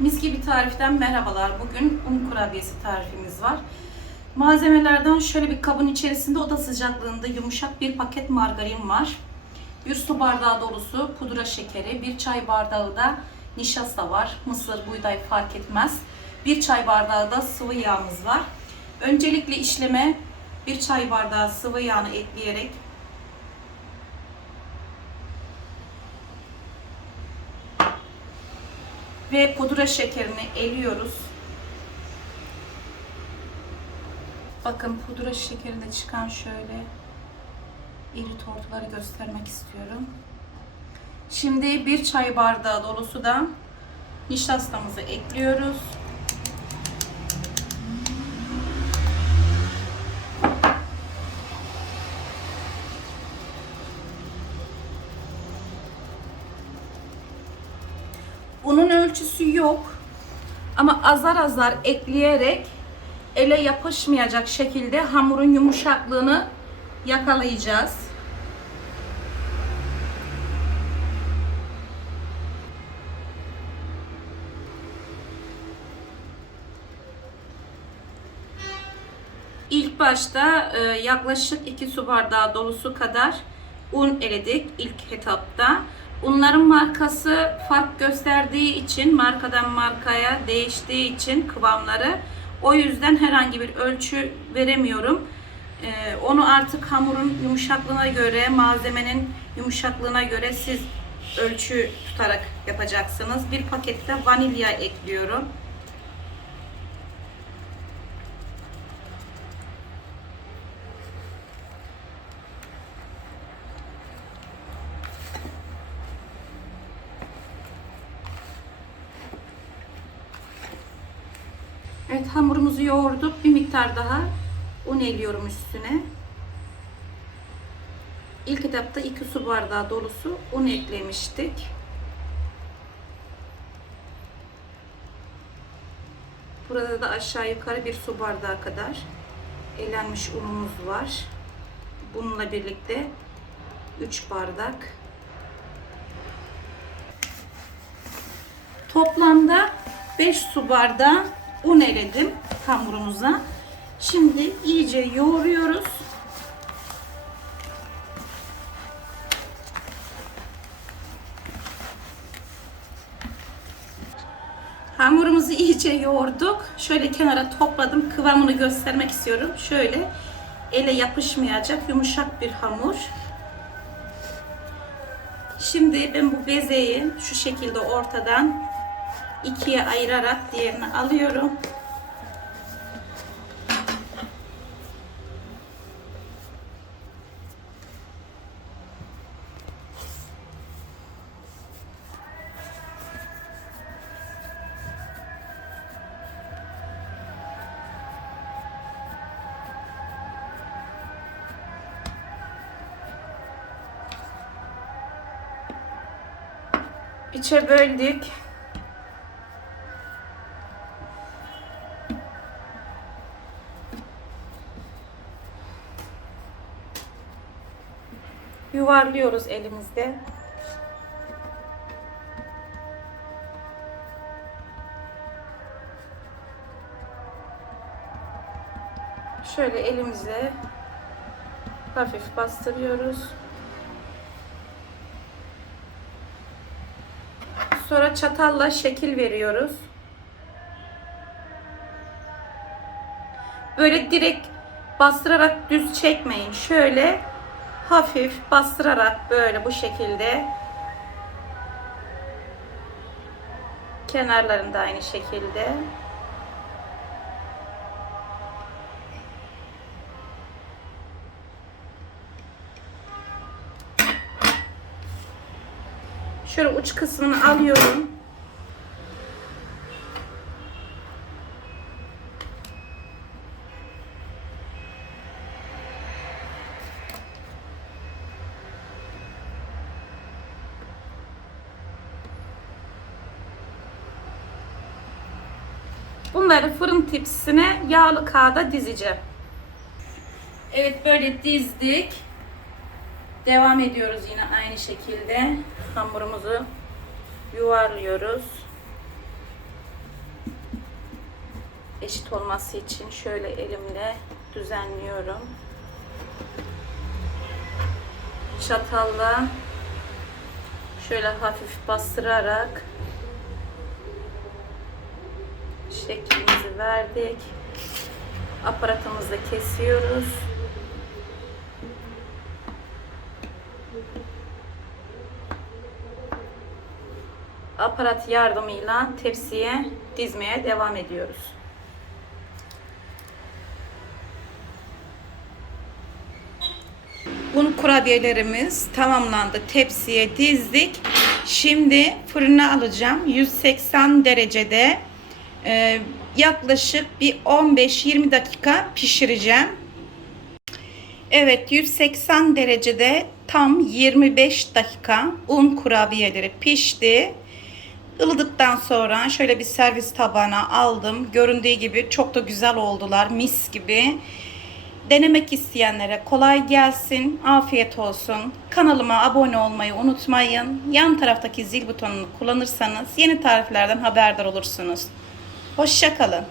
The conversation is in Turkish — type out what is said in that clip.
Mis gibi tariften merhabalar. Bugün un kurabiyesi tarifimiz var. Malzemelerden şöyle bir kabın içerisinde oda sıcaklığında yumuşak bir paket margarin var. Bir su bardağı dolusu pudra şekeri, bir çay bardağı da nişasta var. Mısır, buğday fark etmez. Bir çay bardağı da sıvı yağımız var. Öncelikle işleme bir çay bardağı sıvı yağını ekleyerek ve pudra şekerini eliyoruz. Bakın pudra şekerinde çıkan şöyle iri tortuları göstermek istiyorum. Şimdi bir çay bardağı dolusu da nişastamızı ekliyoruz. Unun ölçüsü yok. Ama azar azar ekleyerek ele yapışmayacak şekilde hamurun yumuşaklığını yakalayacağız. İlk başta e, yaklaşık 2 su bardağı dolusu kadar un eledik ilk etapta. Unların markası fark gösterdiği için, markadan markaya değiştiği için kıvamları o yüzden herhangi bir ölçü veremiyorum. E, onu artık hamurun yumuşaklığına göre, malzemenin yumuşaklığına göre siz ölçü tutarak yapacaksınız. Bir pakette vanilya ekliyorum. Evet hamurumuzu yoğurduk. Bir miktar daha un eliyorum üstüne. İlk etapta 2 su bardağı dolusu un eklemiştik. Burada da aşağı yukarı bir su bardağı kadar elenmiş unumuz var. Bununla birlikte 3 bardak. Toplamda 5 su bardağı un eledim hamurumuza. Şimdi iyice yoğuruyoruz. Hamurumuzu iyice yoğurduk. Şöyle kenara topladım. Kıvamını göstermek istiyorum. Şöyle ele yapışmayacak yumuşak bir hamur. Şimdi ben bu bezeyi şu şekilde ortadan ikiye ayırarak diğerini alıyorum. İçe böldük. Yuvarlıyoruz elimizde. Şöyle elimizle hafif bastırıyoruz. Sonra çatalla şekil veriyoruz. Böyle direkt bastırarak düz çekmeyin. Şöyle hafif bastırarak böyle bu şekilde kenarlarında aynı şekilde. Şöyle uç kısmını alıyorum Bunları fırın tepsisine yağlı kağıda dizeceğim. Evet böyle dizdik. Devam ediyoruz yine aynı şekilde. Hamurumuzu yuvarlıyoruz. eşit olması için şöyle elimle düzenliyorum. Çatalla şöyle hafif bastırarak şeklimizi verdik. Aparatımızda kesiyoruz. Aparat yardımıyla tepsiye dizmeye devam ediyoruz. Un kurabiyelerimiz tamamlandı. Tepsiye dizdik. Şimdi fırına alacağım. 180 derecede e, yaklaşık bir 15-20 dakika pişireceğim. Evet 180 derecede tam 25 dakika un kurabiyeleri pişti. Ilıdıktan sonra şöyle bir servis tabağına aldım. Göründüğü gibi çok da güzel oldular. Mis gibi. Denemek isteyenlere kolay gelsin. Afiyet olsun. Kanalıma abone olmayı unutmayın. Yan taraftaki zil butonunu kullanırsanız yeni tariflerden haberdar olursunuz. Hoşçakalın.